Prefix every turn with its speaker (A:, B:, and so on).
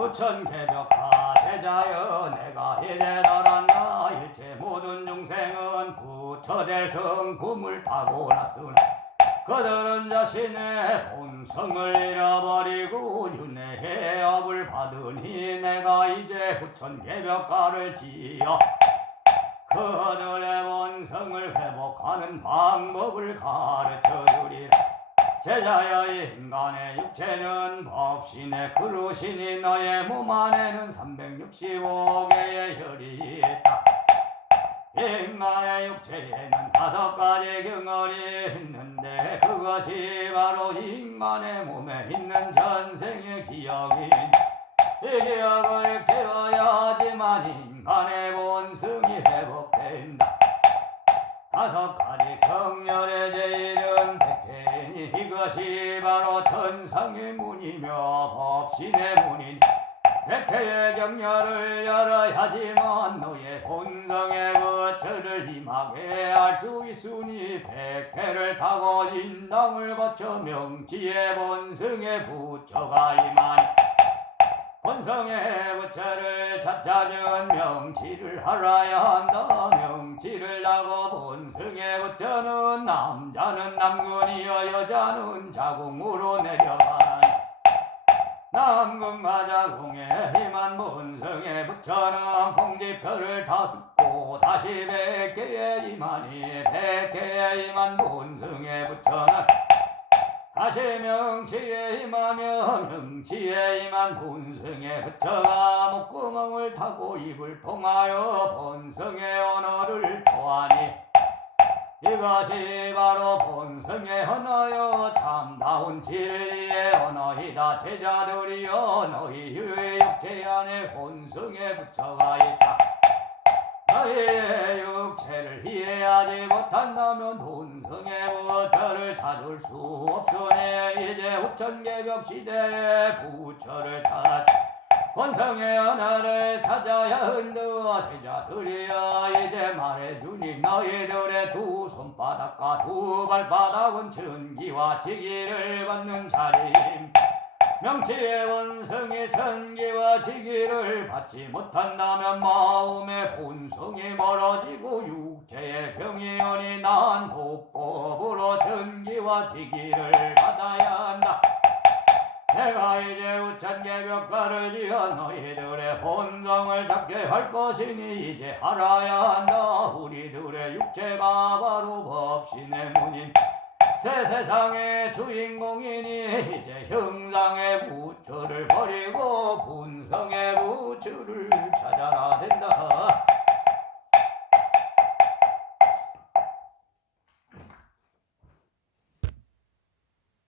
A: 부천 개벽하 제자여 내가 이대달았나 일체 모든 중생은 부처대성 kum을 타고 났으나 그들은 자신의 본성을 잃어버리고 윤회의 업을 받으니 내가 이제 부천 개벽가를 지어 그들의 본성을 회복하는 방법을 가르쳐 주리라 제자여 인간의 육체는 법신의 그릇이니 너의 몸 안에는 365개의 혈이 있다. 인간의 육체에는 다섯 가지 경언이 있는데 그것이 바로 인간의 몸에 있는 전생의 기억인 이 기억을 깨워야지만 인간의 본성이 회복된다. 다섯 가지 제일은 백태니 이것이 바로 천상의 문이며 법신의 문인 백태의 경렬을 열어야지만 너의 본성의 거처를 임하게 할수 있으니 백태를 타고 인당을 거쳐 명지의 본성의 부처가 임하니 본성의 부처를 찾자면 명치를 하라야 한다. 명치를 하고 본성의 부처는 남자는 남근이여 여자는 자궁으로 내려가니 남궁과 자궁에 힘한 본성의 부처는 공지표를 다 듣고 다시 백개에 임하니 백개에 임한 본성의 부처는 다시 명치에 임하며 명치에 임한 본성의 부처가 목구멍을 타고 입을 통하여 본성의 언어를 토하니 이것이 바로 본성의 언어요. 참다운 진리의 언어이다. 제자들이여 너희 의 육체 안에 본성의 부처가 있다. 너희 의 육체를 이해하지 못한다면 본성의 부처를 찾을 수 없으니 이제 우천개벽 시대의 부처를 찾 본성의 언어를 찾아야 한다 제자들이여 이제 말해주니 너희들의 두 손바닥과 두 발바닥은 천기와 지기를 받는 자리임 명치의 원성이 천기와 지기를 받지 못한다면 마음의 본성이 멀어지고 육체의 병이 오니 난 도법으로 천기와 지기를 받아야 한다. 내가 이제 우천개벽가를 지어 너희들의 본성을 잡게 할 것이니 이제 알아야 한다. 우리들의 육체가 바로 법신의 문인 새 세상의 주인공이니 이제 형상의 부처를 버리고 분성의